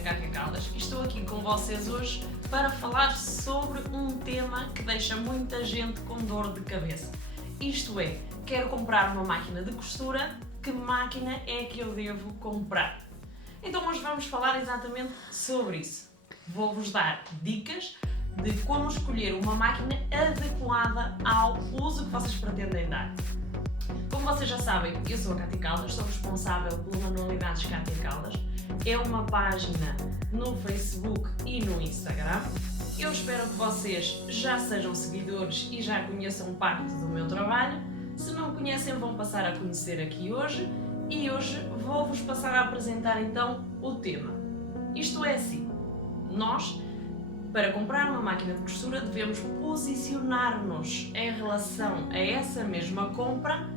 Cátia Caldas e estou aqui com vocês hoje para falar sobre um tema que deixa muita gente com dor de cabeça. Isto é, quero comprar uma máquina de costura, que máquina é que eu devo comprar? Então hoje vamos falar exatamente sobre isso. Vou-vos dar dicas de como escolher uma máquina adequada ao uso que vocês pretendem dar. Como vocês já sabem, eu sou a Cátia Caldas, sou responsável pelo Manualidades Cátia Caldas. É uma página no Facebook e no Instagram. Eu espero que vocês já sejam seguidores e já conheçam parte do meu trabalho. Se não conhecem, vão passar a conhecer aqui hoje. E hoje vou-vos passar a apresentar então o tema. Isto é assim, nós, para comprar uma máquina de costura, devemos posicionar-nos em relação a essa mesma compra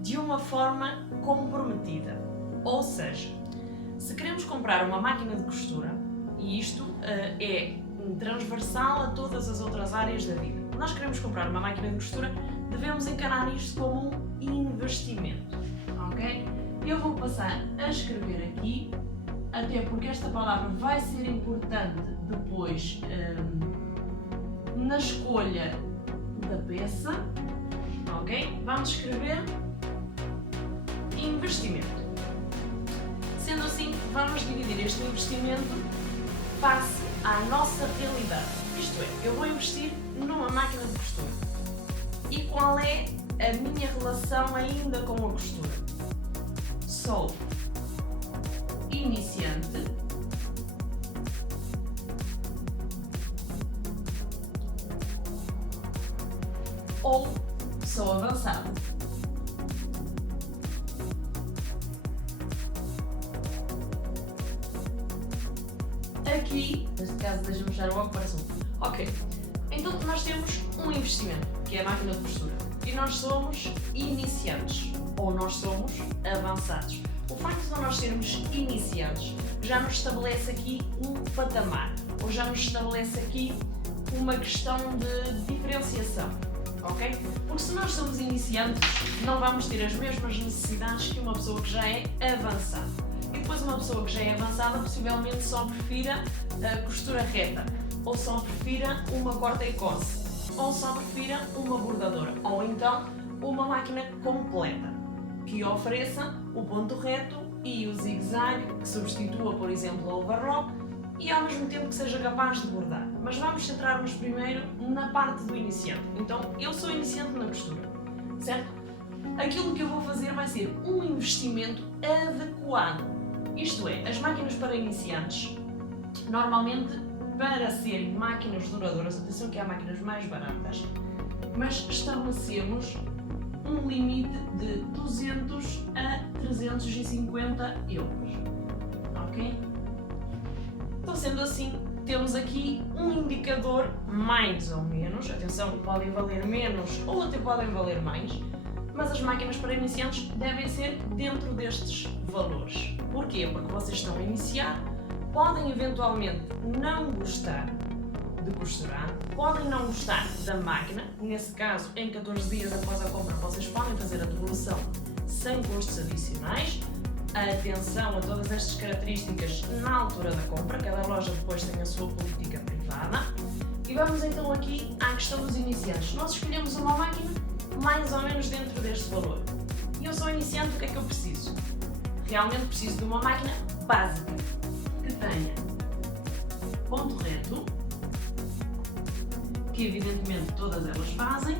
de uma forma comprometida. Ou seja, se queremos comprar uma máquina de costura, e isto é transversal a todas as outras áreas da vida, nós queremos comprar uma máquina de costura, devemos encarar isto como um investimento, ok? Eu vou passar a escrever aqui, até porque esta palavra vai ser importante depois na escolha da peça, ok? Vamos escrever investimento. Sendo assim, vamos dividir este investimento face à nossa realidade. Isto é, eu vou investir numa máquina de costura. E qual é a minha relação ainda com a costura? Sou iniciante, ou sou avançado. Aqui, neste caso, deixa-me fechar o óculos, parece um. Ok, então nós temos um investimento, que é a máquina de costura, e nós somos iniciantes, ou nós somos avançados. O facto de nós sermos iniciantes já nos estabelece aqui um patamar, ou já nos estabelece aqui uma questão de diferenciação, ok? Porque se nós somos iniciantes, não vamos ter as mesmas necessidades que uma pessoa que já é avançada. E depois uma pessoa que já é avançada possivelmente só prefira a costura reta, ou só prefira uma corta e coce, ou só prefira uma bordadora, ou então uma máquina completa, que ofereça o ponto reto e o zigue-zague, que substitua, por exemplo, a overlock, e ao mesmo tempo que seja capaz de bordar. Mas vamos centrar-nos primeiro na parte do iniciante. Então, eu sou iniciante na costura, certo? Aquilo que eu vou fazer vai ser um investimento adequado. Isto é, as máquinas para iniciantes, normalmente, para serem máquinas duradouras, atenção que há máquinas mais baratas, mas estabelecemos um limite de 200 a 350 euros, ok? Então, sendo assim, temos aqui um indicador mais ou menos, atenção, podem valer menos ou até podem valer mais, mas as máquinas para iniciantes devem ser dentro destes valores. Porquê? Porque vocês estão a iniciar, podem eventualmente não gostar de costurar, podem não gostar da máquina, nesse caso, em 14 dias após a compra, vocês podem fazer a devolução sem custos adicionais. Atenção a todas estas características na altura da compra, cada loja depois tem a sua política privada. E vamos então aqui à questão dos iniciantes. Nós escolhemos uma máquina mais ou menos dentro deste valor. E eu sou iniciante, o que é que eu preciso? Realmente preciso de uma máquina básica, que tenha ponto reto, que evidentemente todas elas fazem,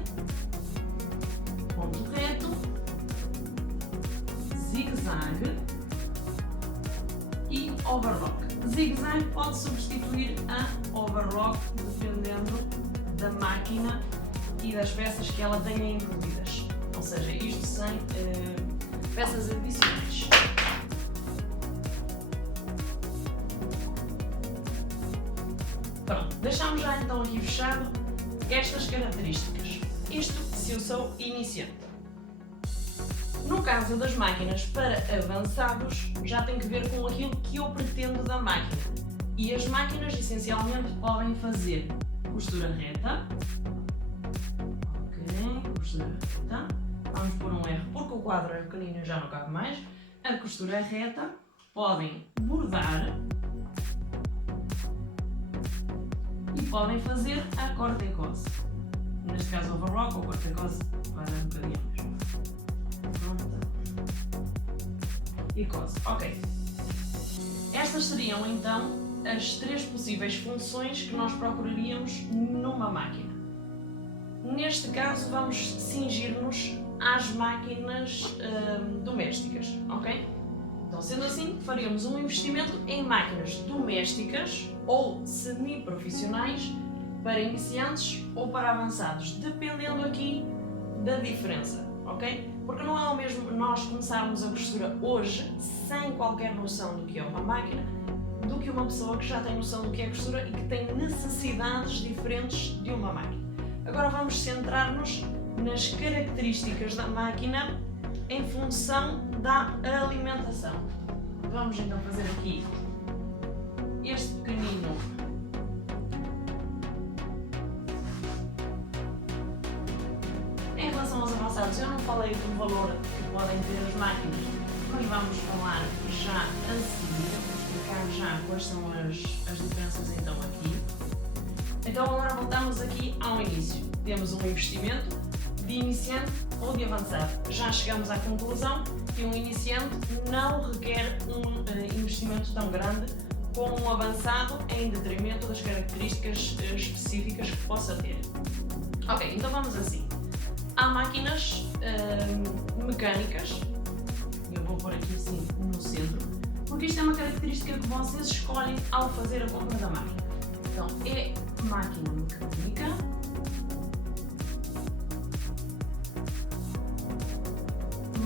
ponto reto, zigue-zague e overlock. Zigue-zague pode substituir a overlock dependendo da máquina e das peças que ela tenha incluídas, ou seja, isto sem peças adicionais. Pronto, deixamos já então aqui fechado estas características. Isto se eu sou iniciante. No caso das máquinas para avançados, já tem que ver com aquilo que eu pretendo da máquina. E as máquinas essencialmente podem fazer costura reta. Ok, costura reta. Vamos pôr um R porque o quadro é pequenino e já não cabe mais. A costura reta. Podem bordar podem fazer a corta e cose. Neste caso overlock ou corta e cose, vai dar um bocadinho mais. Corta e cose. Ok. Estas seriam então as 3 possíveis funções que nós procuraríamos numa máquina. Neste caso vamos cingir-nos às máquinas domésticas, ok? Então, sendo assim, faríamos um investimento em máquinas domésticas ou semi-profissionais para iniciantes ou para avançados, dependendo aqui da diferença, ok? Porque não é o mesmo nós começarmos a costura hoje sem qualquer noção do que é uma máquina, do que uma pessoa que já tem noção do que é costura e que tem necessidades diferentes de uma máquina. Agora vamos centrar-nos nas características da máquina em função da alimentação. Vamos então fazer aqui este pequenino em relação aos avançados. Eu não falei do valor que podem ter as máquinas, mas vamos falar já a seguir. Vou explicar já quais são as diferenças então aqui. Então agora voltamos aqui ao início. Temos um investimento de iniciante ou de avançado. Já chegamos à conclusão que um iniciante não requer um investimento tão grande como um avançado em detrimento das características específicas que possa ter. Ok, então vamos assim. Há máquinas mecânicas, eu vou pôr aqui assim no centro, porque isto é uma característica que vocês escolhem ao fazer a compra da máquina. Então é máquina mecânica,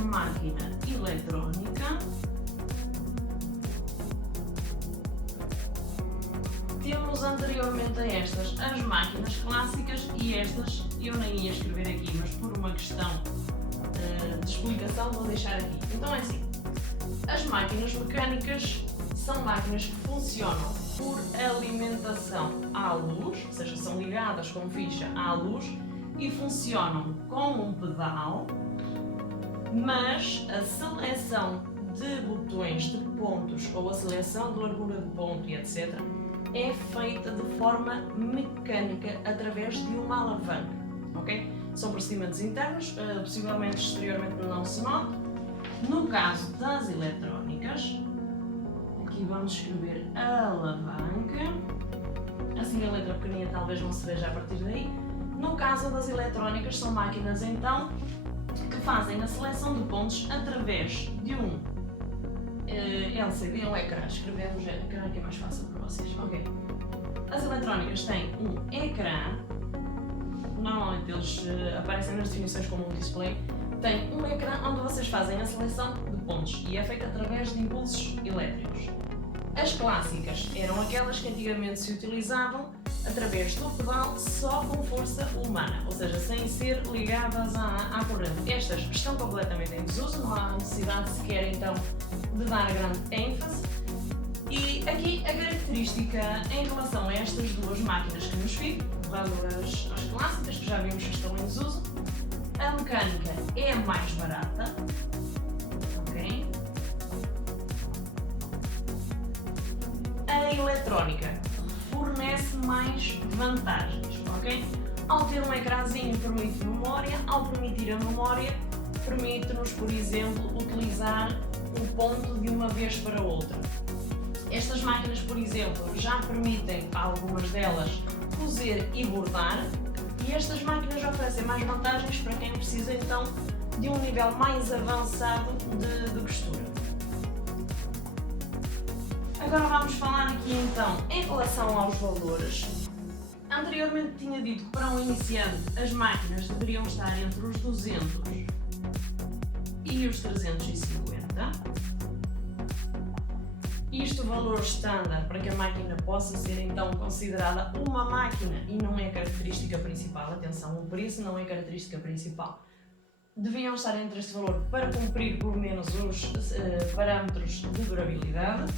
máquina eletrónica, temos anteriormente a estas as máquinas clássicas e estas eu nem ia escrever aqui, mas por uma questão de explicação vou deixar aqui. Então é assim, as máquinas mecânicas são máquinas que funcionam por alimentação à luz, ou seja, são ligadas com ficha à luz e funcionam com um pedal, mas a seleção de botões de pontos ou a seleção de largura de ponto e etc. é feita de forma mecânica através de uma alavanca, ok? São procedimentos internos, possivelmente exteriormente não se nota. No caso das eletrónicas, aqui vamos escrever alavanca, assim a letra pequenina talvez não se veja a partir daí. No caso das eletrónicas são máquinas então que fazem a seleção de pontos através de um LCD ou ecrã. Escrevemos ecrã que é mais fácil para vocês. Ok. As eletrónicas têm um ecrã, normalmente eles aparecem nas definições como um display. Tem um ecrã onde vocês fazem a seleção de pontos e é feito através de impulsos elétricos. As clássicas eram aquelas que antigamente se utilizavam através do pedal só com força humana, ou seja, sem ser ligadas à corrente. Estas estão completamente em desuso, não há necessidade sequer então de dar grande ênfase. E aqui a característica em relação a estas duas máquinas que nos ficam, borrando as clássicas que já vimos que estão em desuso, a mecânica é mais barata, ok? A eletrónica fornece mais vantagens, ok? Ao ter um ecrãzinho permite memória, ao permitir a memória, permite-nos, por exemplo, utilizar o ponto de uma vez para outra. Estas máquinas, por exemplo, já permitem, algumas delas, cozer e bordar, e estas máquinas oferecem mais vantagens para quem precisa então de um nível mais avançado de costura. Agora vamos falar aqui então em relação aos valores. Anteriormente tinha dito que para um iniciante as máquinas deveriam estar entre os 200 e os 350. Isto valor estándar para que a máquina possa ser então considerada uma máquina e não é característica principal. Atenção, o preço não é característica principal. Deviam estar entre este valor para cumprir pelo menos os parâmetros de durabilidade.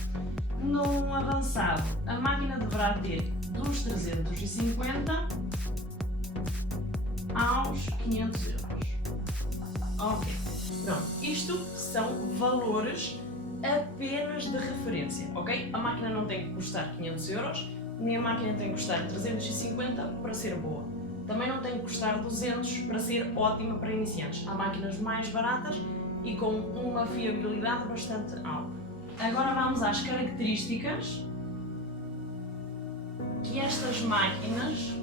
Num avançado, a máquina deverá ter dos 350 aos 500 euros. Ok, pronto. Isto são valores apenas de referência, ok? A máquina não tem que custar 500 euros, nem a máquina tem que custar 350 para ser boa. Também não tem que custar 200 para ser ótima para iniciantes. Há máquinas mais baratas e com uma fiabilidade bastante alta. Agora vamos às características que estas máquinas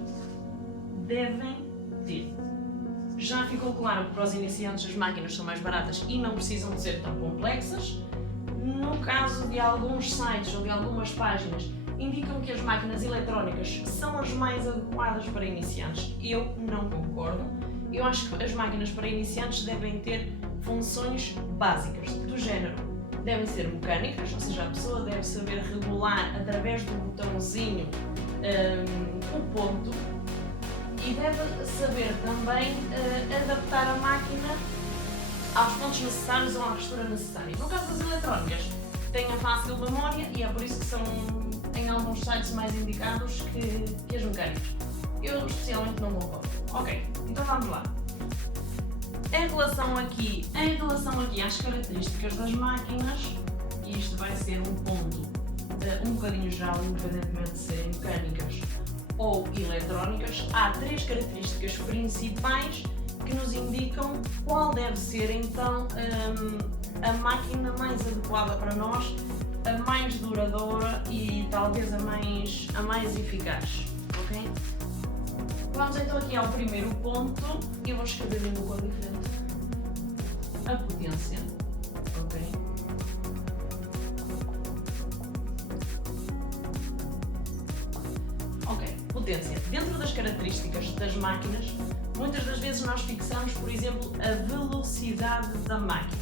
devem ter. Já ficou claro que para os iniciantes as máquinas são mais baratas e não precisam de ser tão complexas. No caso de alguns sites ou de algumas páginas, indicam que as máquinas eletrónicas são as mais adequadas para iniciantes. Eu não concordo. Eu acho que as máquinas para iniciantes devem ter funções básicas, do género. Devem ser mecânicas, ou seja, a pessoa deve saber regular através do botãozinho o ponto e deve saber também adaptar a máquina aos pontos necessários ou à postura necessária. No caso das eletrónicas, têm a fácil memória e é por isso que são em alguns sites mais indicados que as mecânicas. Eu especialmente não concordo. Ok, então vamos lá. Em relação aqui às características das máquinas, e isto vai ser um ponto um bocadinho geral, independentemente de serem mecânicas ou eletrónicas, há 3 características principais que nos indicam qual deve ser então a máquina mais adequada para nós, a mais duradoura e talvez a mais eficaz, ok? Vamos então aqui ao primeiro ponto, eu vou escrever em uma cor diferente, a potência, ok? Ok, potência. Dentro das características das máquinas, muitas das vezes nós fixamos, por exemplo, a velocidade da máquina.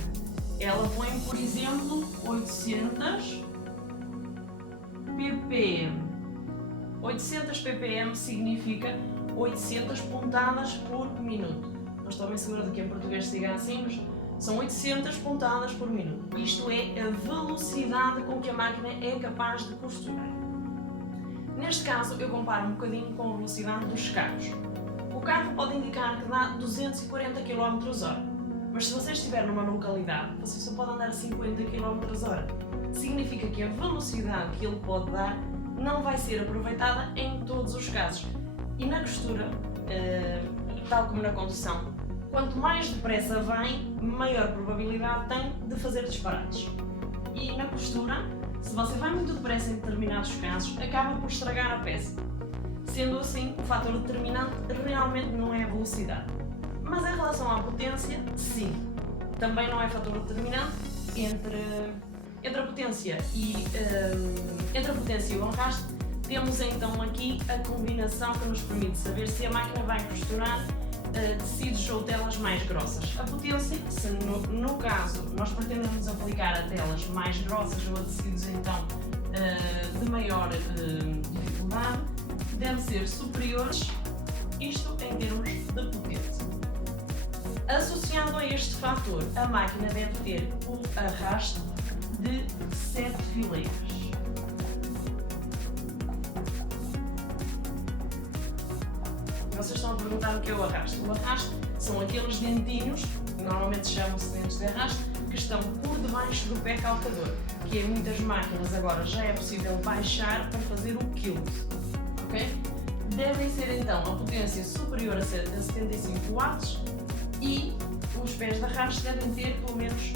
Ela põe, por exemplo, 800 ppm. 800 ppm significa 800 pontadas por minuto. Não estou bem segura de que em português se diga assim, mas são 800 pontadas por minuto. Isto é a velocidade com que a máquina é capaz de costurar. Neste caso, eu comparo um bocadinho com a velocidade dos carros. O carro pode indicar que dá 240 km/h, mas se você estiver numa localidade, você só pode andar a 50 km/h. Significa que a velocidade que ele pode dar não vai ser aproveitada em todos os casos. E na costura, tal como na condução, quanto mais depressa vem, maior probabilidade tem de fazer disparates. E na costura, se você vai muito depressa em determinados casos, acaba por estragar a peça. Sendo assim, o fator determinante realmente não é a velocidade. Mas em relação à potência, sim, também não é fator determinante entre a potência e o arraste. Temos então aqui a combinação que nos permite saber se a máquina vai costurar tecidos ou telas mais grossas. A potência, se no caso nós pretendemos aplicar a telas mais grossas ou a tecidos então de maior dificuldade, deve ser superiores, isto em termos de potência. Associado a este fator, a máquina deve ter o arraste de 7 fileiras. Vocês estão a perguntar o que é o arraste. O arraste são aqueles dentinhos, que normalmente chamam-se dentes de arraste, que estão por debaixo do pé calcador, que em muitas máquinas agora já é possível baixar para fazer o quilt. Okay? Devem ser então a potência superior a 75 watts e os pés de arraste devem ter pelo menos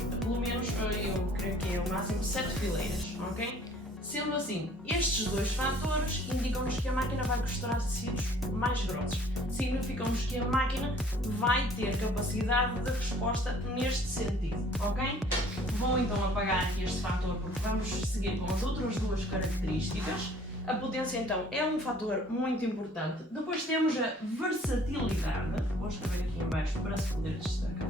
eu creio que é o máximo 7 fileiras, ok? Sendo assim, estes dois fatores indicam-nos que a máquina vai costurar tecidos mais grossos. Significam-nos que a máquina vai ter capacidade de resposta neste sentido, ok? Vou então apagar aqui este fator porque vamos seguir com as outras duas características. A potência então é um fator muito importante. Depois temos a versatilidade. Vou escrever aqui em baixo para se poder destacar.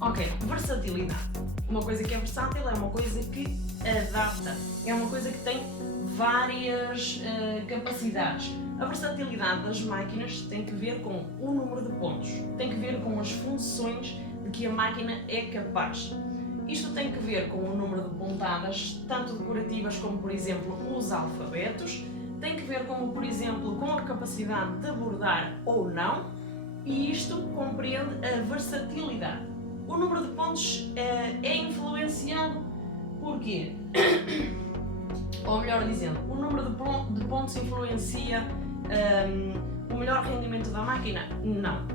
Ok, versatilidade. Uma coisa que é versátil é uma coisa que adapta. É uma coisa que tem várias capacidades. A versatilidade das máquinas tem que ver com o número de pontos, tem que ver com as funções de que a máquina é capaz. Isto tem que ver com o número de pontadas, tanto decorativas como, por exemplo, os alfabetos, tem que ver com, por exemplo, com a capacidade de bordar ou não, e isto compreende a versatilidade. O número de pontos é influenciado por quê? Ou melhor dizendo, o número de pontos influencia o melhor rendimento da máquina? Não.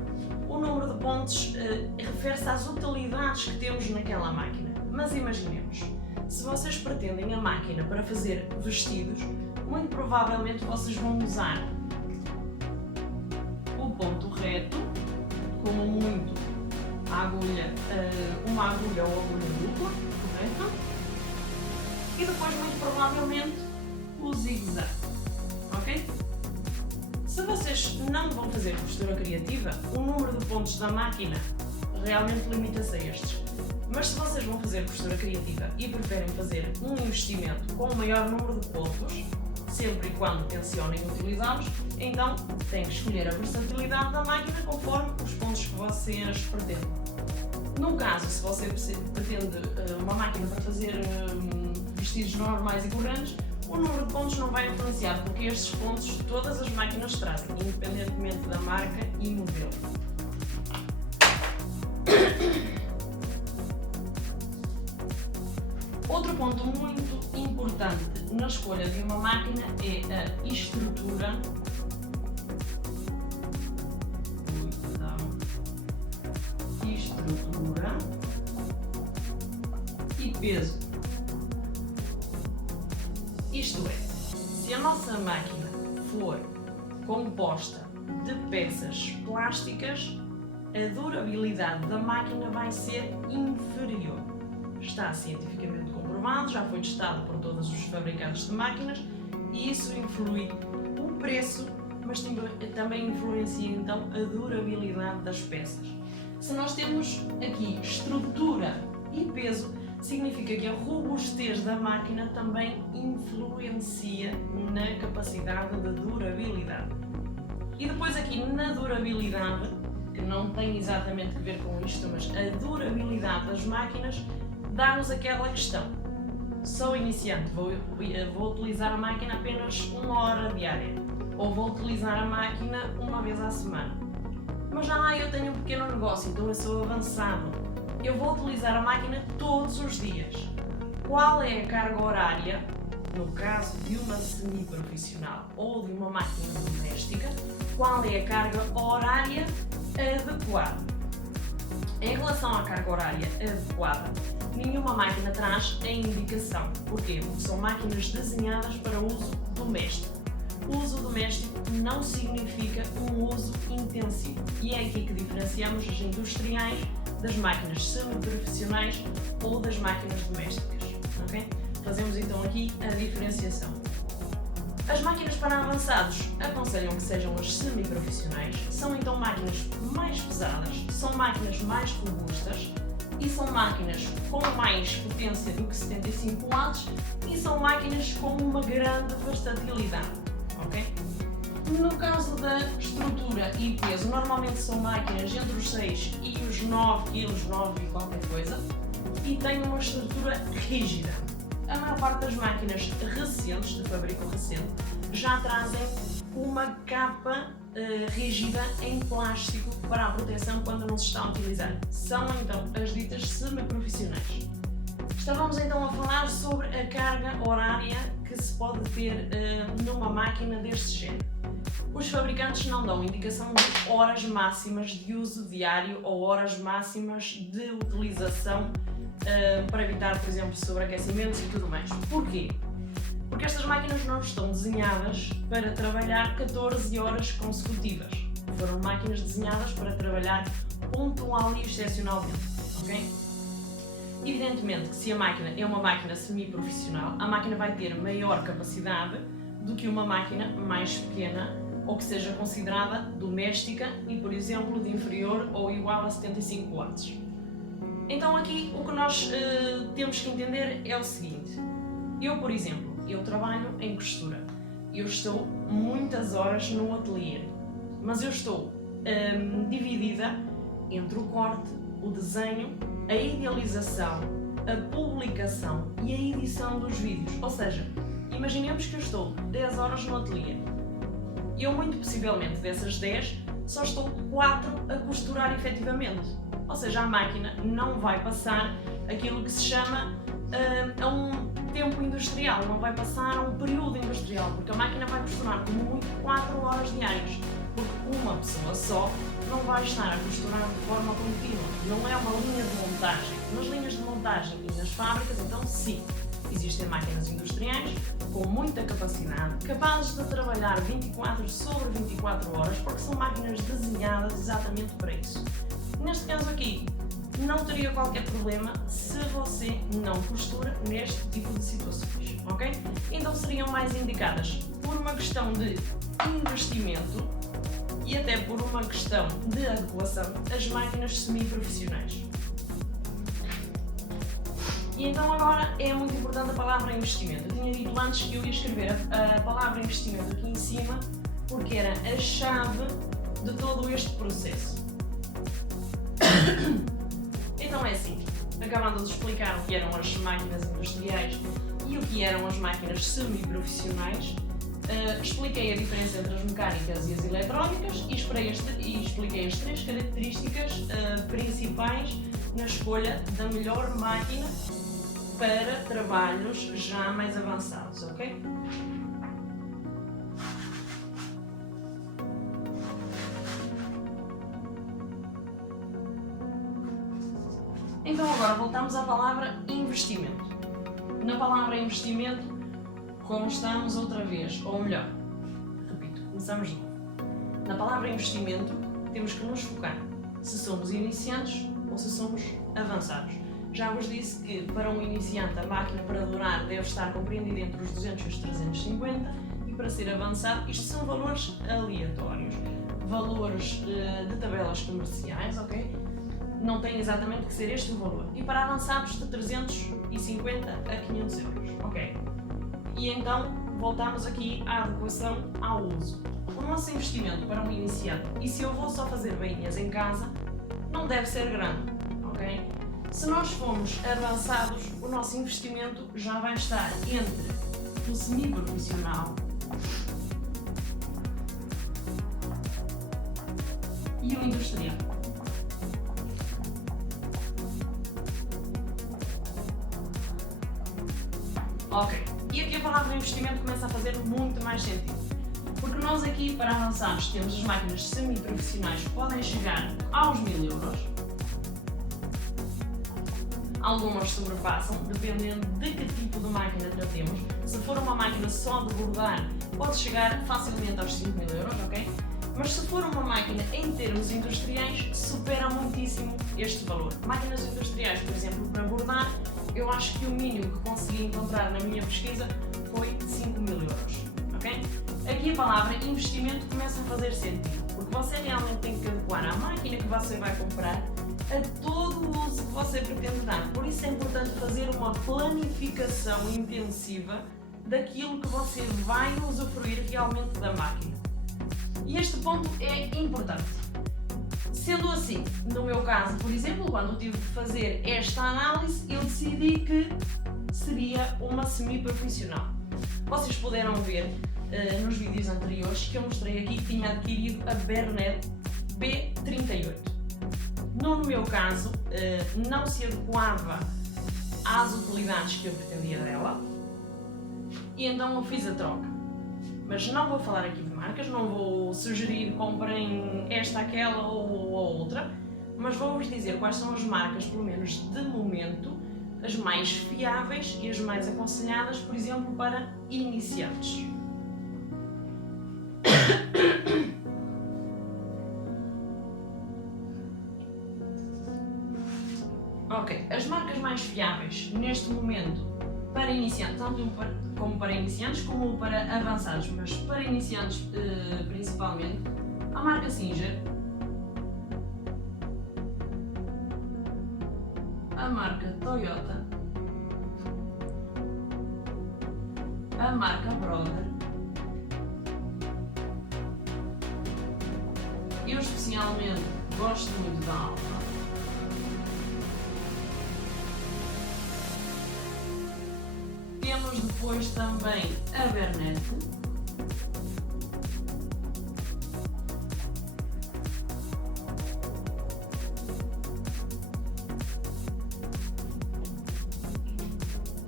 O número de pontos refere-se às utilidades que temos naquela máquina. Mas imaginemos, se vocês pretendem a máquina para fazer vestidos, muito provavelmente vocês vão usar o ponto reto, como muito a agulha, uma agulha ou agulha dupla, correto? E depois, muito provavelmente, o zigue-zague, ok? Se vocês não vão fazer costura criativa, o número de pontos da máquina realmente limita-se a estes. Mas se vocês vão fazer costura criativa e preferem fazer um investimento com o maior número de pontos, sempre e quando tencionem utilizá-los, então têm que escolher a versatilidade da máquina conforme os pontos que vocês pretendem. No caso, se você pretende uma máquina para fazer vestidos normais e correntes, o número de pontos não vai influenciar, porque estes pontos todas as máquinas trazem, independentemente da marca e modelo. Outro ponto muito importante na escolha de uma máquina é a estrutura e peso. Isto é, se a nossa máquina for composta de peças plásticas, a durabilidade da máquina vai ser inferior. Está cientificamente comprovado, já foi testado por todos os fabricantes de máquinas e isso influi o preço, mas também influencia então a durabilidade das peças. Se nós temos aqui estrutura e peso, significa que a robustez da máquina também influencia na capacidade de durabilidade. E depois aqui na durabilidade, que não tem exatamente a ver com isto, mas a durabilidade das máquinas dá-nos aquela questão. Sou iniciante, vou utilizar a máquina apenas 1 hora diária, ou vou utilizar a máquina uma vez à semana. Mas já eu tenho um pequeno negócio, então eu sou avançado. Eu vou utilizar a máquina todos os dias. Qual é a carga horária, no caso de uma semi-profissional ou de uma máquina doméstica, qual é a carga horária adequada? Em relação à carga horária adequada, nenhuma máquina traz a indicação. Porquê? Porque são máquinas desenhadas para uso doméstico. O uso doméstico não significa um uso intensivo. E é aqui que diferenciamos as industriais das máquinas semi-profissionais ou das máquinas domésticas. Okay? Fazemos então aqui a diferenciação. As máquinas para avançados aconselham que sejam as semi-profissionais. São então máquinas mais pesadas, são máquinas mais robustas e são máquinas com mais potência do que 75 watts e são máquinas com uma grande versatilidade. Okay? No caso da estrutura e peso, normalmente são máquinas entre os 6 e os 9 kg, 9 e qualquer coisa, e têm uma estrutura rígida. A maior parte das máquinas recentes, de fabrico recente, já trazem uma capa rígida em plástico para a proteção quando não se está a utilizar. São então as ditas semi-profissionais. Estávamos então a falar sobre a carga horária que se pode ter numa máquina deste género. Os fabricantes não dão indicação de horas máximas de uso diário ou horas máximas de utilização para evitar, por exemplo, sobreaquecimentos e tudo mais. Porquê? Porque estas máquinas não estão desenhadas para trabalhar 14 horas consecutivas. Foram máquinas desenhadas para trabalhar pontual e excepcionalmente. Okay? Evidentemente que se a máquina é uma máquina semi-profissional, a máquina vai ter maior capacidade do que uma máquina mais pequena ou que seja considerada doméstica e, por exemplo, de inferior ou igual a 75 watts. Então aqui o que nós temos que entender é o seguinte. Eu, por exemplo, eu trabalho em costura. Eu estou muitas horas no ateliê, mas eu estou dividida entre o corte, o desenho, a idealização, a publicação e a edição dos vídeos. Ou seja, imaginemos que eu estou 10 horas no ateliê. Eu, muito possivelmente, dessas 10, só estou 4 a costurar efetivamente. ou seja, a máquina não vai passar aquilo que se chama a um tempo industrial, não vai passar a um período industrial, porque a máquina vai costurar como muito 4 horas diárias, porque uma pessoa só não vai estar a costurar de forma contínua, não é uma linha de montagem. Nas linhas de montagem e nas fábricas, então sim, existem máquinas industriais com muita capacidade, capazes de trabalhar 24 sobre 24 horas, porque são máquinas desenhadas exatamente para isso. Neste caso aqui, não teria qualquer problema se você não costura neste tipo de situações, ok? Então seriam mais indicadas por uma questão de investimento e até por uma questão de adequação as máquinas semi-profissionais. E então agora é muito importante a palavra investimento. Eu tinha dito antes que eu ia escrever a palavra investimento aqui em cima porque era a chave de todo este processo. Então é assim, acabando de explicar o que eram as máquinas industriais e o que eram as máquinas semi-profissionais, expliquei a diferença entre as mecânicas e as eletrónicas e expliquei as 3 características principais na escolha da melhor máquina para trabalhos já mais avançados, ok? Então agora voltamos à palavra investimento. Na palavra investimento constamos outra vez, ou melhor, repito, começamos de novo. Na palavra investimento temos que nos focar se somos iniciantes ou se somos avançados. Já vos disse que para um iniciante a máquina para durar deve estar compreendida entre os 200 e os 350 e para ser avançado isto são valores aleatórios, valores de tabelas comerciais, ok? Não tem exatamente que ser este o valor. E para avançados de 350 a 500 euros, ok? E então voltamos aqui à adequação ao uso. O nosso investimento para um iniciante, e se eu vou só fazer bainhas em casa, não deve ser grande, ok? Se nós formos avançados, o nosso investimento já vai estar entre o semi-profissional e o industrial. Ok, e aqui a palavra investimento começa a fazer muito mais sentido. Porque nós aqui, para avançarmos, temos as máquinas semi-profissionais que podem chegar aos 1000 euros. Algumas sobrepassam, dependendo de que tipo de máquina tratemos. Se for uma máquina só de bordar, pode chegar facilmente aos 5000 euros, ok? Mas se for uma máquina em termos industriais, supera muitíssimo este valor. Máquinas industriais, por exemplo, para bordar, eu acho que o mínimo que consegui encontrar na minha pesquisa foi 5000 euros, ok? Aqui a palavra investimento começa a fazer sentido, porque você realmente tem que adequar a máquina que você vai comprar a todo o uso que você pretende dar. Por isso é importante fazer uma planificação intensiva daquilo que você vai usufruir realmente da máquina. E este ponto é importante. Sendo assim, no meu caso, por exemplo, quando eu tive de fazer esta análise, eu decidi que seria uma semi-profissional. Vocês puderam ver nos vídeos anteriores que eu mostrei aqui que tinha adquirido a Bernet B38. No meu caso, não se adequava às utilidades que eu pretendia dela e então eu fiz a troca. Mas não vou falar aqui de marcas, não vou sugerir comprem esta, aquela ou a outra, mas vou-vos dizer quais são as marcas, pelo menos de momento, as mais fiáveis e as mais aconselhadas, por exemplo, para iniciantes. Ok, as marcas mais fiáveis neste momento para iniciantes, tanto como para iniciantes como para avançados, mas para iniciantes principalmente, a marca Singer, a marca Toyota, a marca Brother, eu especialmente gosto muito da Alfa. Temos depois também a Bernet,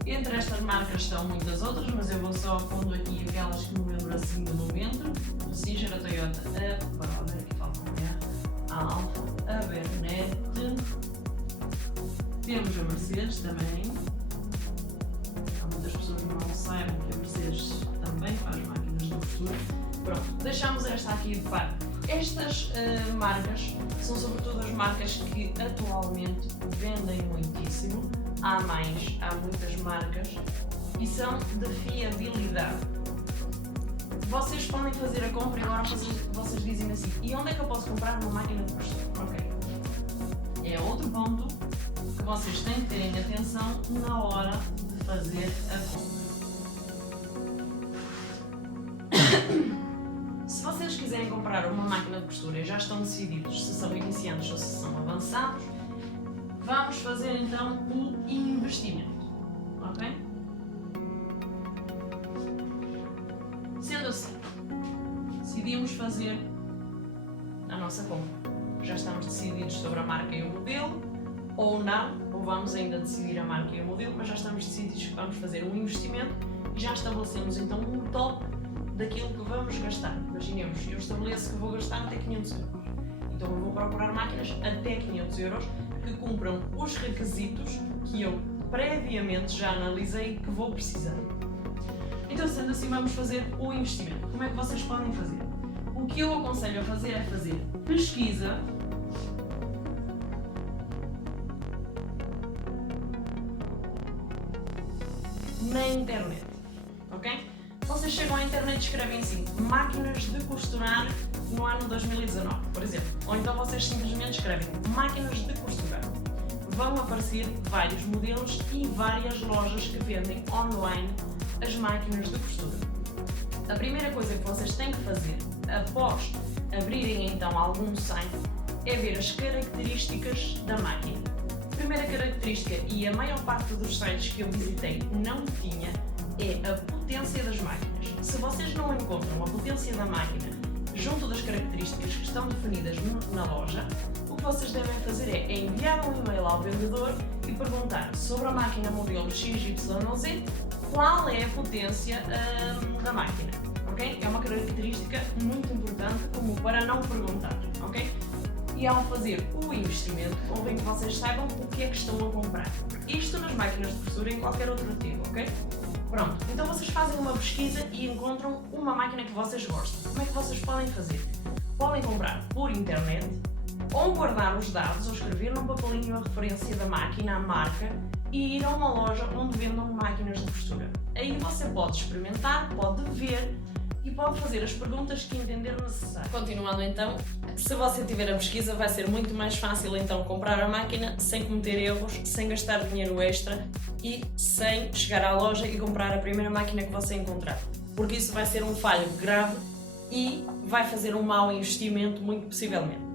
Entre estas marcas estão muitas outras, mas eu vou só pondo aqui aquelas que me lembro assim do momento. A Singer, a Toyota, a ver aqui falta a Alfa, a Bernet, temos a Mercedes também. Há muitas pessoas que não saibam que a Mercedes também faz máquinas de costura. Pronto, deixamos esta aqui de parte. Estas marcas são sobretudo as marcas que atualmente vendem muitíssimo. Há muitas marcas e são de fiabilidade. Vocês podem fazer a compra e agora vocês dizem assim: e onde é que eu posso comprar uma máquina de costura? Ok. É outro ponto que vocês têm que terem atenção na hora de fazer a compra. Se vocês quiserem comprar uma máquina de costura e já estão decididos se são iniciantes ou se são avançados, vamos fazer então o investimento, ok? Sendo assim, decidimos fazer a nossa compra. Já estamos decididos sobre a marca e o modelo, ou não, ou vamos ainda decidir a marca e o modelo, mas já estamos decididos que vamos fazer um investimento e já estabelecemos então um top daquilo que vamos gastar. Imaginemos, eu estabeleço que vou gastar até 500 euros. Então eu vou procurar máquinas até 500 euros que cumpram os requisitos que eu previamente já analisei que vou precisar. Então, sendo assim, vamos fazer o investimento. Como é que vocês podem fazer? O que eu aconselho a fazer é fazer pesquisa na internet, ok? Vocês chegam à internet e escrevem assim: máquinas de costurar no ano 2019, por exemplo. Ou então vocês simplesmente escrevem máquinas de costurar. Vão aparecer vários modelos e várias lojas que vendem online as máquinas de costura. A primeira coisa que vocês têm que fazer após abrirem então algum site é ver as características da máquina. A primeira característica, e a maior parte dos sites que eu visitei não tinha, é a potência das máquinas. Se vocês não encontram a potência da máquina junto das características que estão definidas na loja, o que vocês devem fazer é enviar um e-mail ao vendedor e perguntar sobre a máquina modelo XYZ qual é a potência da máquina, ok? É uma característica muito importante como para não perguntar, ok? E ao fazer o investimento, convém que vocês saibam o que é que estão a comprar. Isto nas máquinas de costura e em qualquer outro tipo, ok? Pronto, então vocês fazem uma pesquisa e encontram uma máquina que vocês gostam. Como é que vocês podem fazer? Podem comprar por internet ou guardar os dados ou escrever num papelinho a referência da máquina, a marca, e ir a uma loja onde vendam máquinas de costura. Aí você pode experimentar, pode ver e pode fazer as perguntas que entender necessário. Continuando então, se você tiver a pesquisa, vai ser muito mais fácil então comprar a máquina sem cometer erros, sem gastar dinheiro extra e sem chegar à loja e comprar a primeira máquina que você encontrar. Porque isso vai ser um falho grave e vai fazer um mau investimento, muito possivelmente.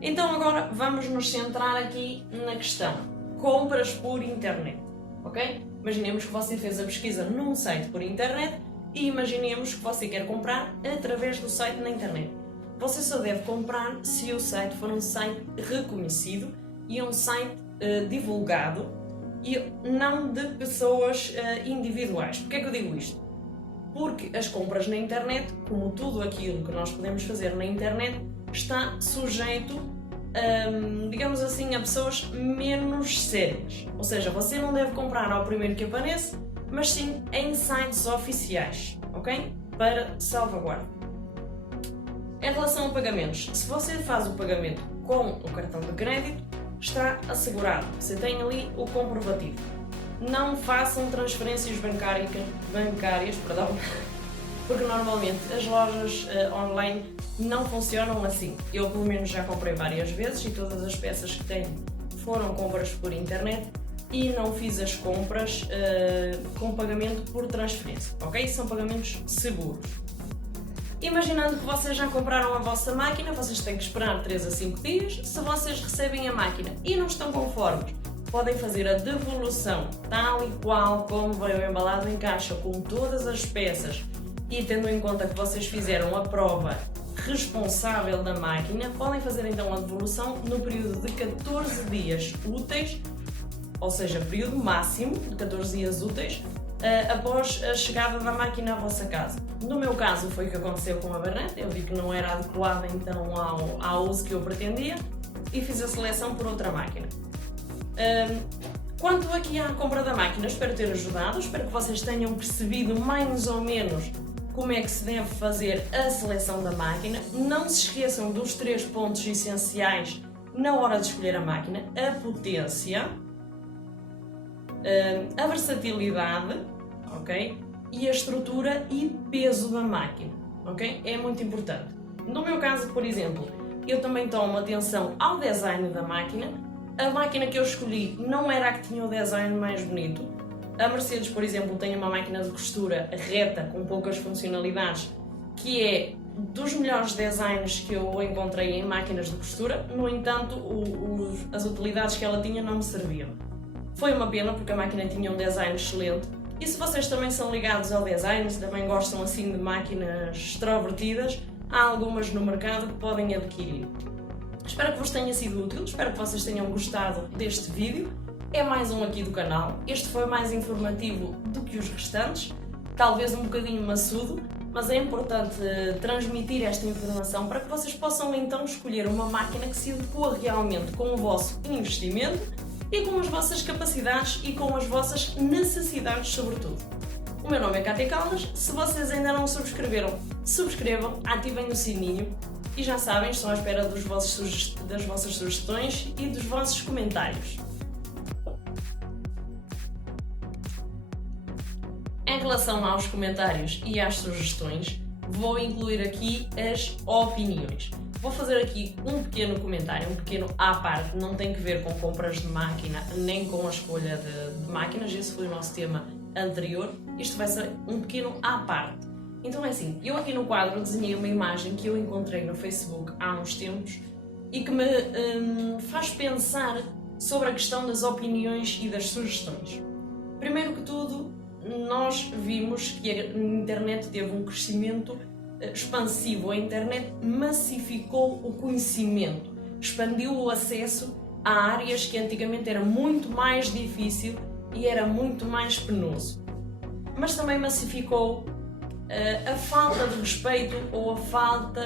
Então agora vamos nos centrar aqui na questão compras por internet, ok? Imaginemos que você fez a pesquisa num site por internet e imaginemos que você quer comprar através do site na internet. Você só deve comprar se o site for um site reconhecido e um site divulgado e não de pessoas individuais. Porquê é que eu digo isto? Porque as compras na internet, como tudo aquilo que nós podemos fazer na internet, está sujeito, digamos assim, a pessoas menos sérias. Ou seja, você não deve comprar ao primeiro que aparece, mas sim em sites oficiais, ok? Para salvaguarda. Em relação a pagamentos, se você faz o pagamento com o cartão de crédito, está assegurado. Você tem ali o comprovativo. Não façam transferências bancárias, porque normalmente as lojas online não funcionam assim. Eu pelo menos já comprei várias vezes e todas as peças que tenho foram compras por internet e não fiz as compras com pagamento por transferência, ok? São pagamentos seguros. Imaginando que vocês já compraram a vossa máquina, vocês têm que esperar 3 a 5 dias. Se vocês recebem a máquina e não estão conformes, podem fazer a devolução tal e qual como veio embalado em caixa, com todas as peças, e tendo em conta que vocês fizeram a prova responsável da máquina, podem fazer então a devolução no período de 14 dias úteis ou seja, período máximo de 14 dias úteis após a chegada da máquina à vossa casa. No meu caso foi o que aconteceu com a Barnet, eu vi que não era adequada então ao uso que eu pretendia e fiz a seleção por outra máquina. Quanto aqui à compra da máquina, espero ter ajudado, espero que vocês tenham percebido mais ou menos como é que se deve fazer a seleção da máquina. Não se esqueçam dos 3 pontos essenciais na hora de escolher a máquina: a potência, a versatilidade, ok? E a estrutura e peso da máquina, ok? É muito importante. No meu caso, por exemplo, eu também tomo atenção ao design da máquina. A máquina que eu escolhi não era a que tinha o design mais bonito. A Mercedes, por exemplo, tem uma máquina de costura reta com poucas funcionalidades, que é dos melhores designs que eu encontrei em máquinas de costura. No entanto, as utilidades que ela tinha não me serviam. Foi uma pena porque a máquina tinha um design excelente. E se vocês também são ligados ao design, se também gostam assim de máquinas extrovertidas, há algumas no mercado que podem adquirir. Espero que vos tenha sido útil, espero que vocês tenham gostado deste vídeo. É mais um aqui do canal. Este foi mais informativo do que os restantes, talvez um bocadinho maçudo, mas é importante transmitir esta informação para que vocês possam então escolher uma máquina que se adequa realmente com o vosso investimento e com as vossas capacidades e com as vossas necessidades, sobretudo. O meu nome é Cátia Caldas. Se vocês ainda não subscreveram, subscrevam, ativem o sininho e já sabem, estou à espera das vossas sugestões e dos vossos comentários. Em relação aos comentários e às sugestões, vou incluir aqui as opiniões. Vou fazer aqui um pequeno comentário, um pequeno à parte, não tem que ver com compras de máquina, nem com a escolha de máquinas, esse foi o nosso tema anterior. Isto vai ser um pequeno à parte. Então é assim, eu aqui no quadro desenhei uma imagem que eu encontrei no Facebook há uns tempos e que me faz pensar sobre a questão das opiniões e das sugestões. Primeiro que tudo, nós vimos que a internet teve um crescimento expansivo, a internet massificou o conhecimento, expandiu o acesso a áreas que antigamente era muito mais difícil e era muito mais penoso. Mas também massificou a falta de respeito ou a falta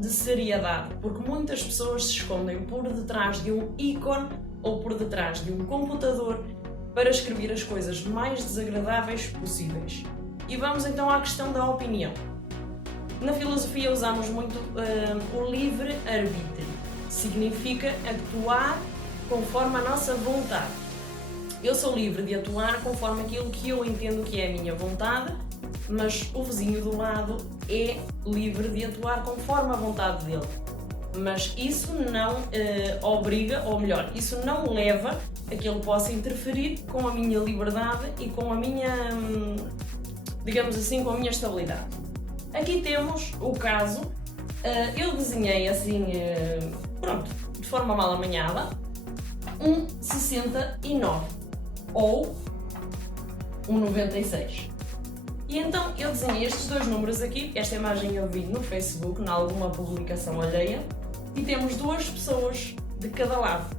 de seriedade, porque muitas pessoas se escondem por detrás de um ícone ou por detrás de um computador para escrever as coisas mais desagradáveis possíveis. E vamos então à questão da opinião. Na filosofia usamos muito o livre-arbítrio. Significa atuar conforme a nossa vontade. Eu sou livre de atuar conforme aquilo que eu entendo que é a minha vontade, mas o vizinho do lado é livre de atuar conforme a vontade dele. Mas isso não obriga, ou melhor, isso não leva a que ele possa interferir com a minha liberdade e com a minha, digamos assim, com a minha estabilidade. Aqui temos o caso, eu desenhei assim, pronto, de forma mal amanhada, um 69 ou um 96. E então eu desenhei estes dois números aqui, esta imagem eu vi no Facebook, em alguma publicação alheia, e temos duas pessoas de cada lado.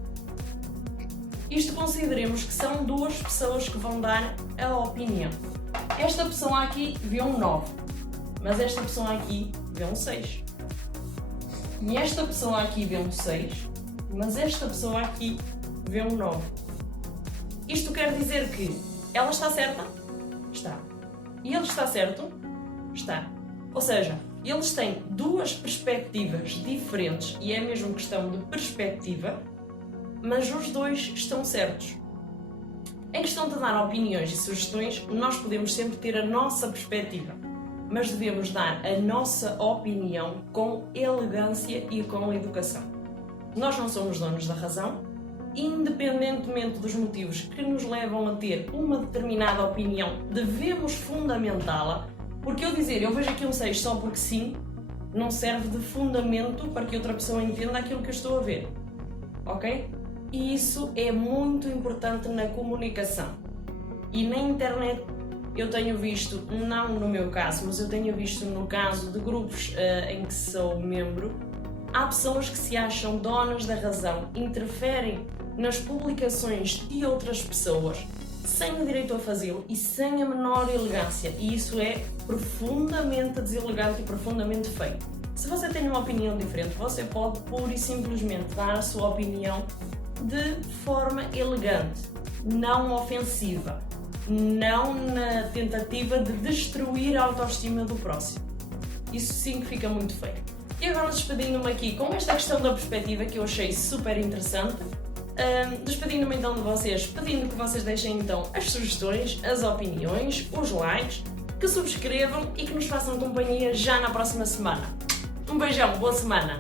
Isto consideremos que são duas pessoas que vão dar a opinião. Esta pessoa aqui vê um 9, mas esta pessoa aqui vê um 6. E esta pessoa aqui vê um 6, mas esta pessoa aqui vê um 9. Isto quer dizer que ela está certa? Está. E ele está certo? Está. Ou seja, eles têm duas perspectivas diferentes e é mesmo questão de perspectiva, mas os dois estão certos. Em questão de dar opiniões e sugestões, nós podemos sempre ter a nossa perspectiva, mas devemos dar a nossa opinião com elegância e com educação. Nós não somos donos da razão, independentemente dos motivos que nos levam a ter uma determinada opinião, devemos fundamentá-la, porque eu dizer eu vejo aqui um 6 só porque sim, não serve de fundamento para que outra pessoa entenda aquilo que eu estou a ver, ok? E isso é muito importante na comunicação. E na internet eu tenho visto, não no meu caso, mas eu tenho visto no caso de grupos em que sou membro, há pessoas que se acham donas da razão, interferem nas publicações de outras pessoas, sem o direito a fazê-lo e sem a menor elegância, e isso é profundamente deselegante e profundamente feio. Se você tem uma opinião diferente, você pode pura e simplesmente dar a sua opinião de forma elegante, não ofensiva, não na tentativa de destruir a autoestima do próximo. Isso sim que fica muito feio. E agora despedindo-me aqui com esta questão da perspectiva que eu achei super interessante, despedindo-me então de vocês, pedindo que vocês deixem então as sugestões, as opiniões, os likes, que subscrevam e que nos façam companhia já na próxima semana. Um beijão, boa semana!